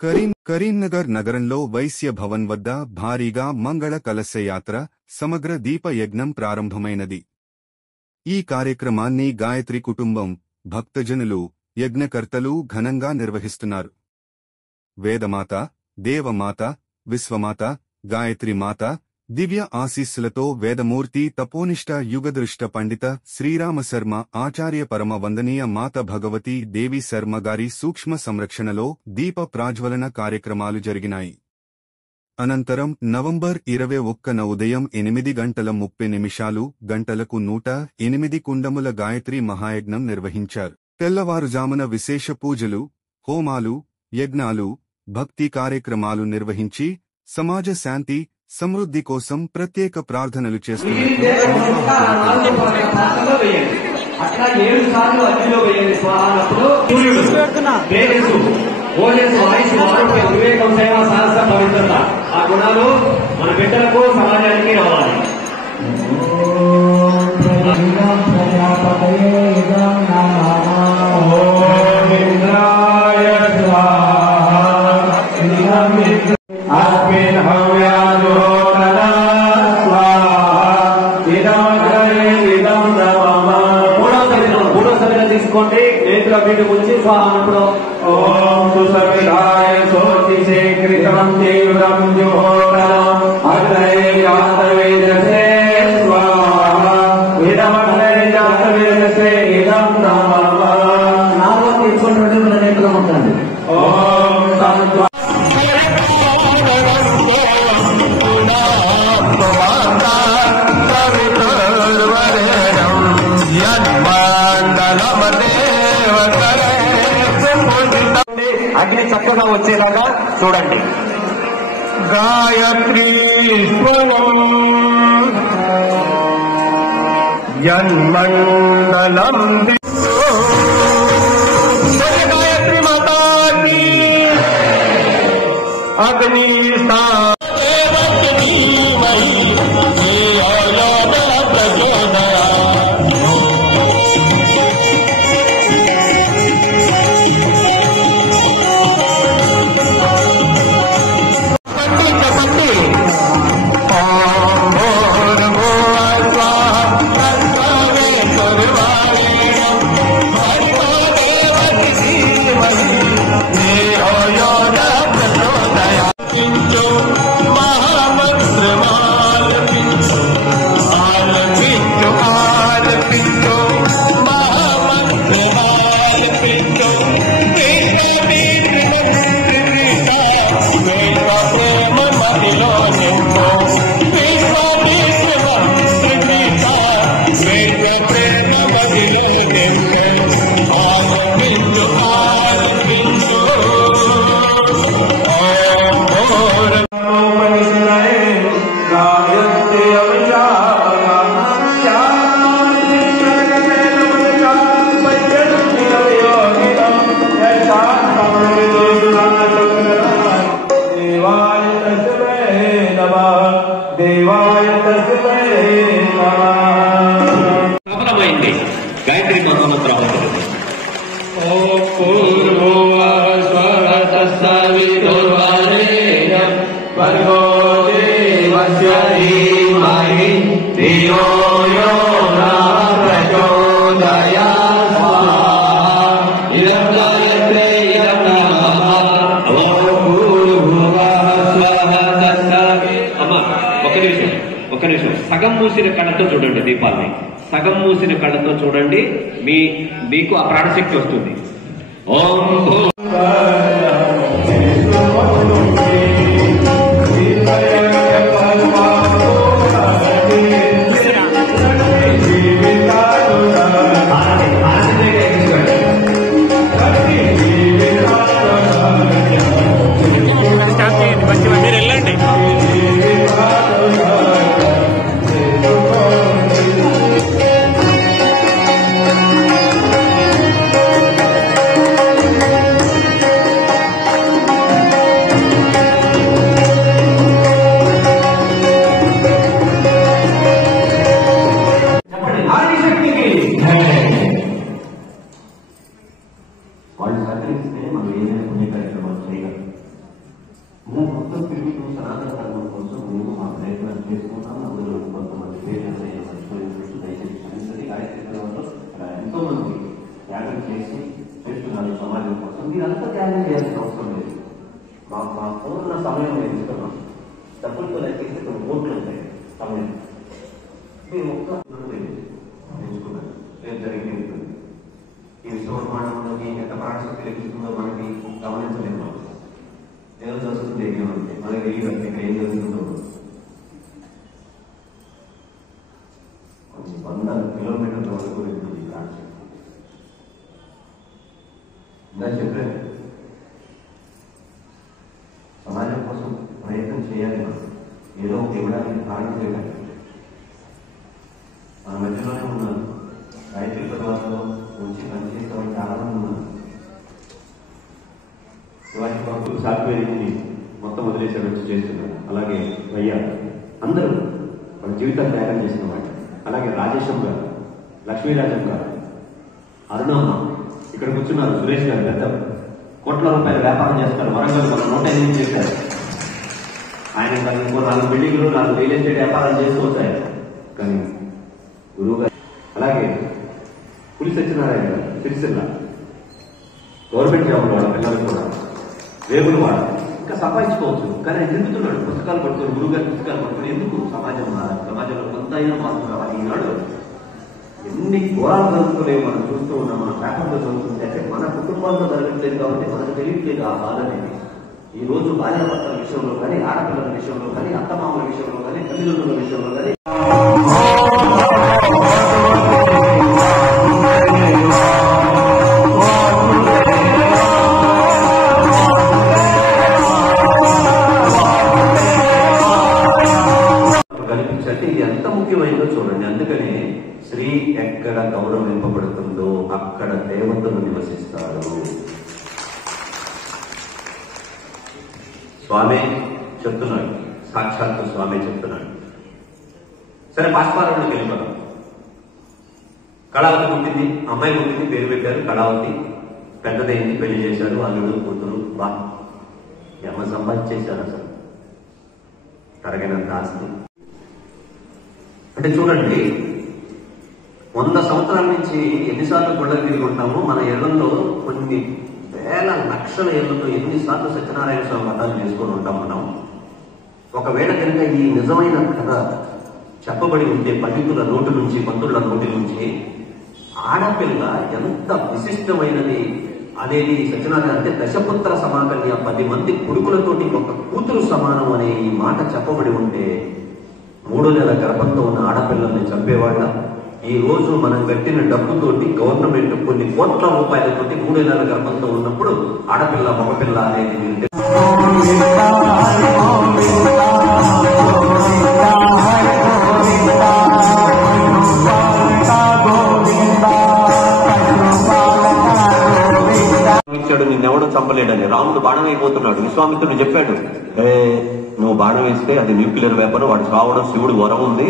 కరీంనగర్ నగరంలో వైశ్య భవన్ వద్ద భారీగా మంగళ కలశయాత్ర సమగ్ర దీప యజ్ఞం ప్రారంభమైనది. ఈ కార్యక్రమాన్ని గాయత్రి కుటుంబం, భక్తజనులు, యజ్ఞకర్తలు ఘనంగా నిర్వహిస్తున్నారు. వేదమాత, దేవమాత, విశ్వమాత, గాయత్రి మాత దివ్య ఆశీస్సులతో వేదమూర్తి తపోనిష్ట యుగదృష్ట పండిత శ్రీరామశర్మ ఆచార్య పరమ వందనీయ మాత భగవతీ దేవి శర్మ గారి సూక్ష్మ సంరక్షణలో దీప ప్రాజ్వలన కార్యక్రమాలు జరిగినాయి. అనంతరం నవంబర్ 21న ఉదయం 8:30 గంటలకు 108 కుండముల గాయత్రి మహాయజ్ఞం నిర్వహించారు. తెల్లవారుజామున విశేష పూజలు, హోమాలు, యజ్ఞాలు, భక్తి కార్యక్రమాలు నిర్వహించి సమాజ శాంతి, సమృద్ధి కోసం ప్రత్యేక ప్రార్థనలు చేస్తున్నారు. మన బిడ్డలకు సమాజానికి రావాలి. తీసుకోండి. నేత్ర వీటి గురించి స్వాహానప్పుడు ఓం సుసవిధాయ సోతిసే కృతం తీవ్రం జోహరం అగ్రయ జాతవేదసే స్వాహా వేదమగ్రయ జాతవేదసే ఇదం నమః. నాలో తీసుకున్నటువంటి మన నేత్రం ఉంటుంది. ఓం శాంతి. అగ్ని చక్కగా వచ్చేలాగా చూడండి. గాయత్రీ స్వరం జన్మండలం గాయత్రి మాతాకి అగ్ని గాయత్రి మంత్రం. ఓం పూర్వోః స్వః తత్సవితుర్వరేణ్యం భర్గో దేవస్య ధీమహి ధియో యో నః ప్రచోదయాత్. స్వాహా ఇదం గాయత్రీ ఇదం నమః. ఓం పూర్వోః స్వః తత్సవి. అమ్మా ఒక్క నిమిషం సగం మూసిన కళ్ళతో చూడండి దీపాన్ని. సగం మూసిన కళ్ళతో చూడండి. మీకు ఆ ప్రాణశక్తి వస్తుంది. ఓం సంపూర్ణ సమయం నేను ఇస్తున్నాం. డబ్బులతో లెక్కిస్తే కొన్ని ఓట్లు ఉంటాయి సమయం. మీరు ఒక్క నేర్చుకున్నారు ఏం జరిగింది. ఈ విశ్వబ్రహ్మాండంలోకి ఎంత ప్రాణశక్తి లెక్కిస్తుందో మనకి గమనించలేదు. మనం ఏదో జరుగుతుంది ఏమంటే మనకి తెలియదు ఇక్కడ ఏం జరుగుతుందో. కొన్ని 100 కిలోమీటర్ల వరకు వెళ్తుంది ప్రాణశక్తి. ఇందా చెప్పారు సమాజం కోసం ప్రయత్నం చేయాలి. మనం ఏదో ఒకటి ఇవ్వడానికి కారణం చేయాలి. మన మధ్యలోనే ఉన్నారు. గాయత్రి పరివారంలో వచ్చి పనిచేస్తామని చాలా మంది ఉన్నారు. శివాజీ బాబు సాఫ్ట్వేర్ని మొత్తం వదిలేసాడు వచ్చి చేస్తున్నారు. అలాగే భయ్యా అందరూ వాళ్ళ జీవితాన్ని త్యాగం చేసిన వాళ్ళు. అలాగే రాజేశం గారు, లక్ష్మీరాజం గారు, అరుణమ్మ ఇక్కడ కూర్చున్నారు. సురేష్ గారు పెద్ద కోట్ల రూపాయల వ్యాపారం చేస్తారు. వరంగల్ మన 108 చేశారు. ఆయన ఇంకో 4 బిల్డింగ్లు 4 రియల్ ఎస్టేట్ వ్యాపారాలు చేస్తూ వచ్చాయి. కానీ గురువు గారు అలాగే పులి సత్యనారాయణ గారు సిరిసిల్ల గవర్నమెంట్ జాబ్ వాళ్ళ పిల్లలు కూడా రేపులు వాడు ఇంకా సంపాదించుకోవచ్చు. కానీ ఆయన తిరుగుతున్నాడు పుస్తకాలు పట్టుకొని, గురువు గారి పుస్తకాలు పట్టుకొని. ఎందుకు సమాజం సమాజంలో కొంత అయినా మార్పు రావాలి. ఈనాడు ఎన్ని ఘోరాలు జరుగుతున్నాయో మనం చూస్తూ ఉన్నాం. మన పేపర్లో జరుగుతుంది. అంటే మన కుటుంబాల్లో జరగట్లేదు కాబట్టి మనకు తెలియట్లేదు ఆ బాధ అనేది. ఈ రోజు భార్యాభర్తల విషయంలో కానీ, ఆడపిల్లల విషయంలో కానీ, అత్తమామల విషయంలో కానీ, తల్లిదండ్రుల విషయంలో కానీ కనిపించంటే ఇది ఎంత ముఖ్యమైనదో చూడండి. అందుకని స్త్రీ ఎక్కడ గౌరవింపబడుతుందో అక్కడ దేవతలు నివసిస్తారు. స్వామి చెప్తున్నాడు, సాక్షాత్తు స్వామి చెప్తున్నాడు. సరే పాస్పారంలోకి వెళ్ళిపోతాం. కళావతి పుట్టింది, అమ్మాయి పుట్టింది, పేరు పెట్టారు కళావతి. పెద్దదైంది, పెళ్లి చేశారు, అల్లుడు కూతురు. బా ఎమ్మ సంపాదించేశారు అసలు తరగినంత ఆస్తి. అంటే చూడండి 100 సంవత్సరాల నుంచి ఎన్నిసార్లు గొడవ తిరిగి ఉంటాము. మన ఇళ్లలో కొన్ని వేల లక్షల ఏళ్లతో ఎన్నిసార్లు సత్యనారాయణ స్వామి వ్రతాలు చేసుకొని ఉంటాం మనం. ఒకవేళ కనుక ఈ నిజమైన కథ చెప్పబడి ఉంటే పండితుల నోటి నుంచి, పంతుల నోటి నుంచి, ఆడపిల్ల ఎంత విశిష్టమైనది అనేది సత్యనారాయణ అంటే దశపుత్ర సమాకల్య 10 మంది కొడుకులతోటి ఒక కూతురు సమానం అనే ఈ మాట చెప్పబడి ఉంటే 3 నెలల గర్భంతో ఉన్న ఆడపిల్లల్ని చంపేవాళ్ళ. ఈ రోజు మనం కట్టిన డబ్బుతోటి గవర్నమెంట్ కొన్ని కోట్ల రూపాయలతోటి 3 నెలల గర్భంతో ఉన్నప్పుడు ఆడపిల్ల మగపిల్ల అనేది నిన్నెవడో చంపలేడని. రాముడు బాణం అయిపోతున్నాడు. విశ్వామిత్రుడు చెప్పాడు, నువ్వు బాణం వేస్తే అది న్యూక్లియర్ వెపన్, వాడు చావడం శివుడు వరం ఉంది,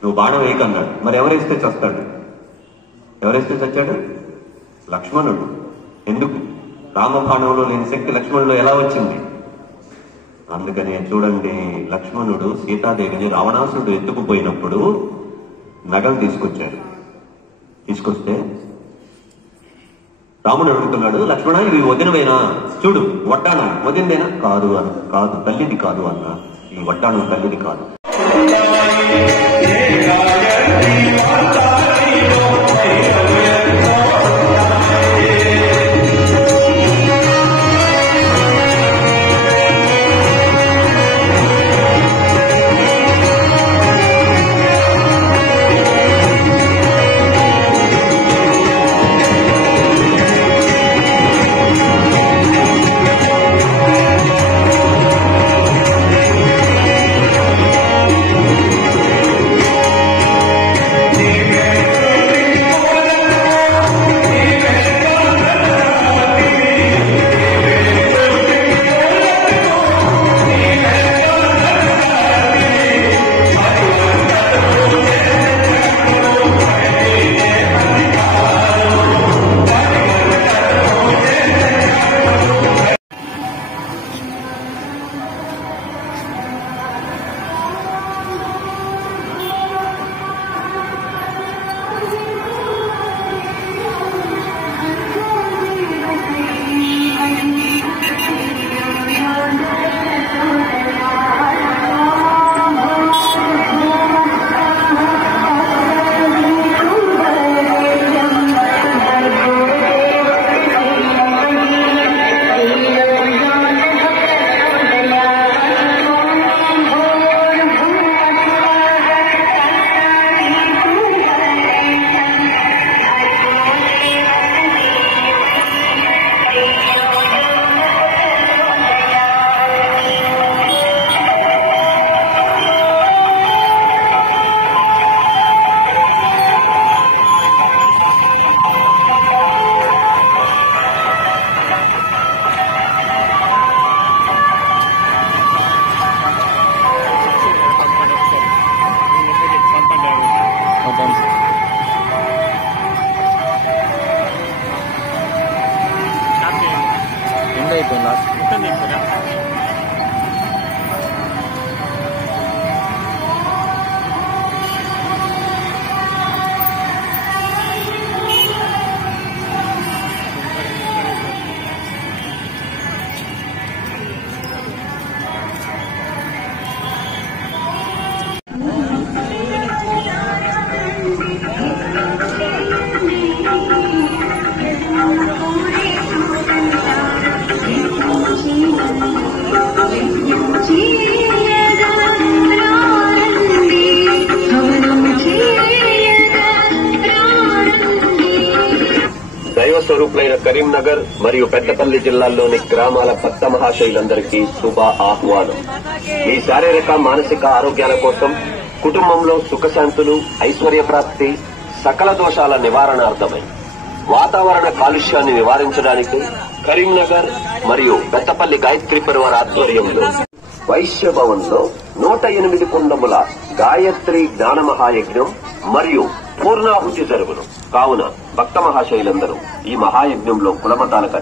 నువ్వు బాణం వేయకన్నాడు. మరి ఎవరేస్తే చస్తాడు? ఎవరేస్తే చచ్చాడు? లక్ష్మణుడు. ఎందుకు? రామబాణంలో లేని శక్తి లక్ష్మణుడు ఎలా వచ్చింది? అందుకని చూడండి, లక్ష్మణుడు సీతాదేవిని రావణాసురుడు ఎత్తుకుపోయినప్పుడు నగలు తీసుకొచ్చాడు. తీసుకొస్తే రాముడు అడుగుతున్నాడు, లక్ష్మణ ఇవి వదినవేనా? చూడు వడ్డాణం వదినదేనా? కాదు అన్న. కాదు తల్లిది కాదు అన్న. ఈ వడ్డాణం తల్లిది కాదు. స్వరూపులైన కరీంనగర్ మరియు పెద్దపల్లి జిల్లాల్లోని గ్రామాల భక్త మహాశైలందరికీ శుభ ఆహ్వానం. మీ శారీరక మానసిక ఆరోగ్యాల కోసం, కుటుంబంలో సుఖశాంతులు, ఐశ్వర్య ప్రాప్తి, సకల దోషాల నివారణార్థమై వాతావరణ కాలుష్యాన్ని నివారించడానికి కరీంనగర్ మరియు పెద్దపల్లి గాయత్రి పరివార ఆధ్వర్యంలో వైశ్య భవన్ లో 108 కుండముల గాయత్రి జ్ఞాన మహాయజ్ఞం మరియు పూర్ణాహుతి జరుగును. కావున భక్త మహాశైలందరూ ఈ మహాయజ్ఞంలో కులమతాలకు